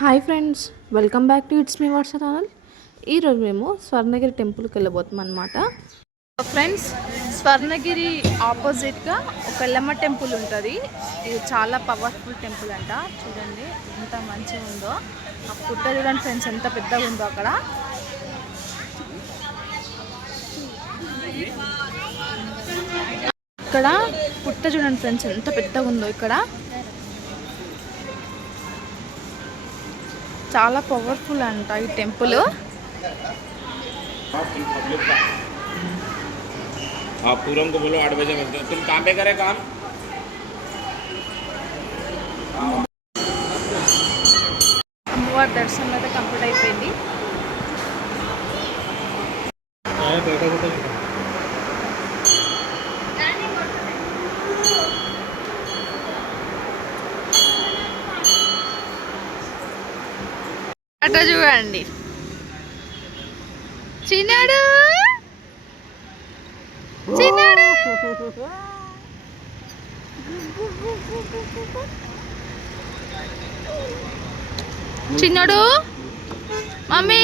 Hi friends, welcome back to it's me Varsha channel. ఈరోజు మేము స్వర్ణగిరి టెంపుల్కి వెళ్ళబోతున్నాం అనమాట. ఫ్రెండ్స్, స్వర్ణగిరి ఆపోజిట్గా ఒక ఎల్లమ్మ టెంపుల్ ఉంటుంది. ఇది చాలా పవర్ఫుల్ టెంపుల్ అంట. చూడండి ఎంత మంచిగా ఉందో. ఆ పుట్ట చూడండి ఫ్రెండ్స్, ఎంత పెద్దగా ఉందో అక్కడ. ఇక్కడ పుట్ట చూడండి ఫ్రెండ్స్, ఎంత పెద్దగా ఉందో. ఇక్కడ చాలా పవర్ఫుల్ అంట ఈ టెంపుల్. पूरम को बोलो 8 बजे मिलते हैं. तुम काम पे करे काम. అమ్మవారి దర్శనం అయితే కంప్లీట్ అయిపోయింది. అట్లా చూడండి చిన్నాడు చిన్నాడు చిన్నాడు మమ్మీ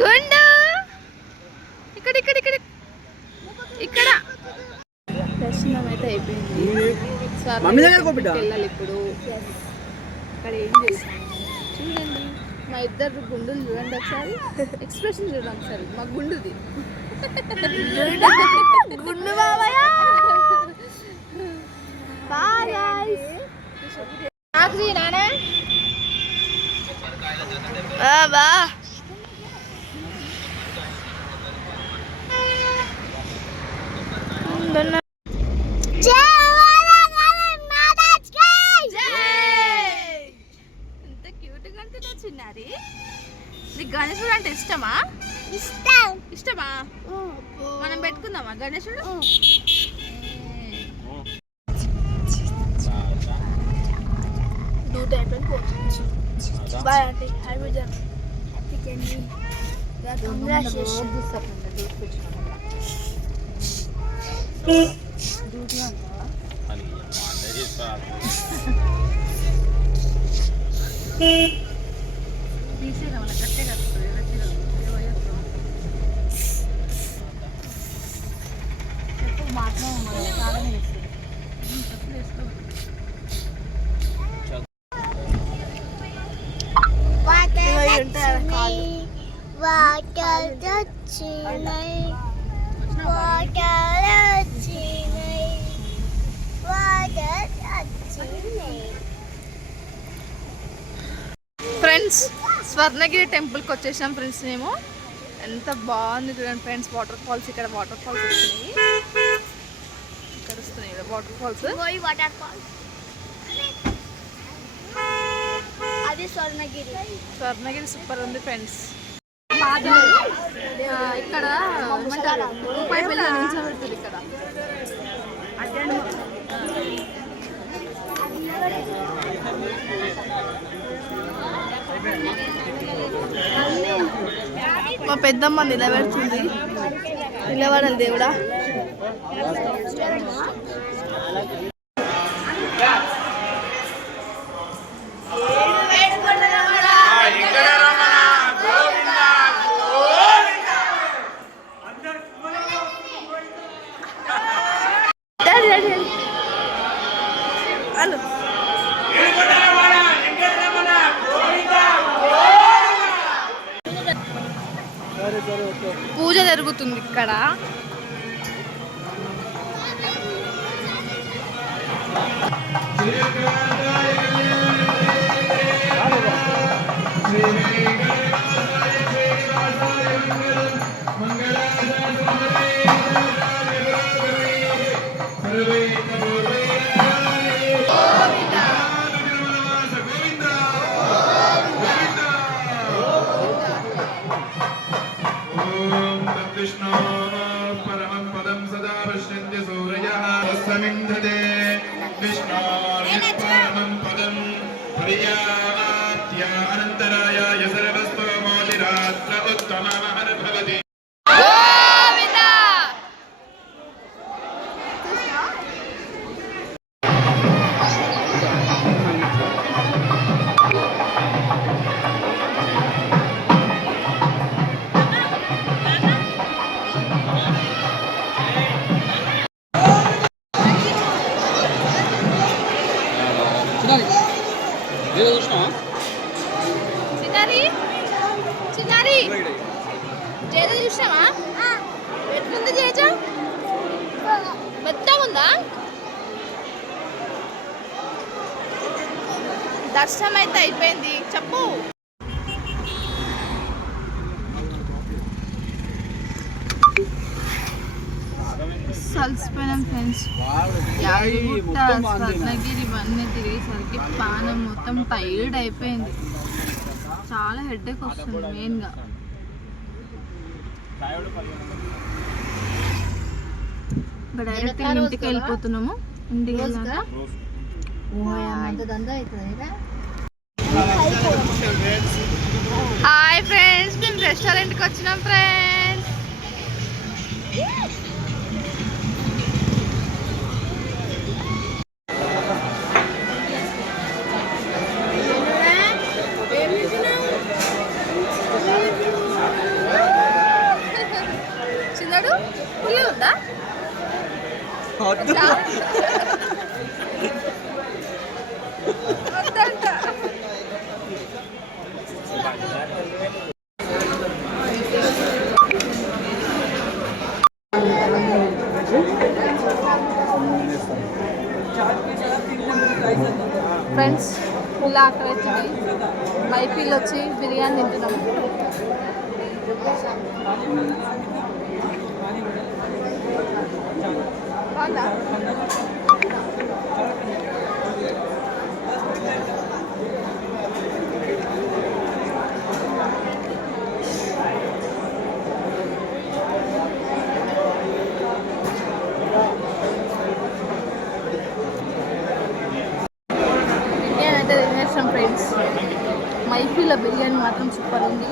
గుండు ఇక్కడ ఇక్కడ ఇక్కడ ఇక్కడ దర్శనం అయితే అయిపోయింది. వెళ్ళాలి ఇప్పుడు. ఇక్కడ ఏం చేస్తాను చూడండి. మా ఇద్దరు గుండులు చూడండి ఒకసారి. ఎక్స్ప్రెషన్ చూడండి ఒకసారి. మా గుండుది గుండు బాబాయ్. నానే బా చిన్నది. నీకు గణేశుడు అంటే ఇష్టమా? ఇష్టమా? మనం పెట్టుకుందామా గణేశుడు? ఫ్రెండ్స్, స్వర్ణగిరి టెంపుల్కి వచ్చేసాం ఫ్రెండ్స్. మేము ఎంత బాగుంది చూడండి ఫ్రెండ్స్. వాటర్ ఫాల్స్, ఇక్కడ వాటర్ ఫాల్స్ వస్తున్నాయి. ఇక్కడ వస్తున్నాయి వాటర్ ఫాల్స్. అది స్వర్ణగిరి సూపర్ ఉంది ఫ్రెండ్స్. ఇక్కడ రూపాయి బిళ్ళ నిల్చోబెడుతుంది ఇక్కడ. మా పెద్దమ్మ నిలబెడుతుంది. నిలబడాలి దేవుడా. పూజ జరుగుతుంది ఇక్కడ. చిన్నారి చిన్నారి జేజ చూసినావా ఎట్లుంది జేజ మెత్తగా ఉందా దర్శనం అయితే అయిపోయింది చెప్పు సల్సిపోయినాం ఫ్రెండ్స్ యాదగిరిగుట్ట స్వర్ణగిరి ఇవన్నీ తిరిగేసరికి పానం మొత్తం టైర్డ్ అయిపోయింది చాలా హెడేక్ వస్తుంది మెయిన్గా ఇంకా డైరెక్ట్ ఇంటికి వెళ్ళిపోతున్నాము ఇంటికి వెళ్ళాక హాయ్ ఫ్రెండ్స్ మేము రెస్టారెంట్కి వచ్చినాం ఫ్రెండ్స్ చిన్నాడు పులి ఉందా వద్దంట ఫ్రెండ్స్ ఇలా అక్కడ వచ్చి మైపీలు వచ్చి బిర్యానీ తింటున్నాము బాగుందా బిర్యానీ అయితే తినేసాం ఫ్రెండ్స్ మైఫీల బిర్యానీ మాత్రం సూపర్ ఉంది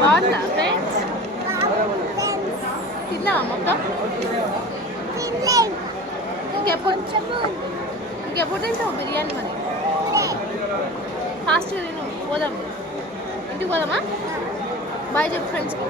బాగుందా ఫ్రెండ్స్ తిన్నావా మొత్తం ఇంకెప్పుడు తింటావు బిర్యానీ మరి ఫాస్ట్గా తిను పోదాం ఇంటికి పోదామా బాయ్ చెప్పు ఫ్రెండ్స్కి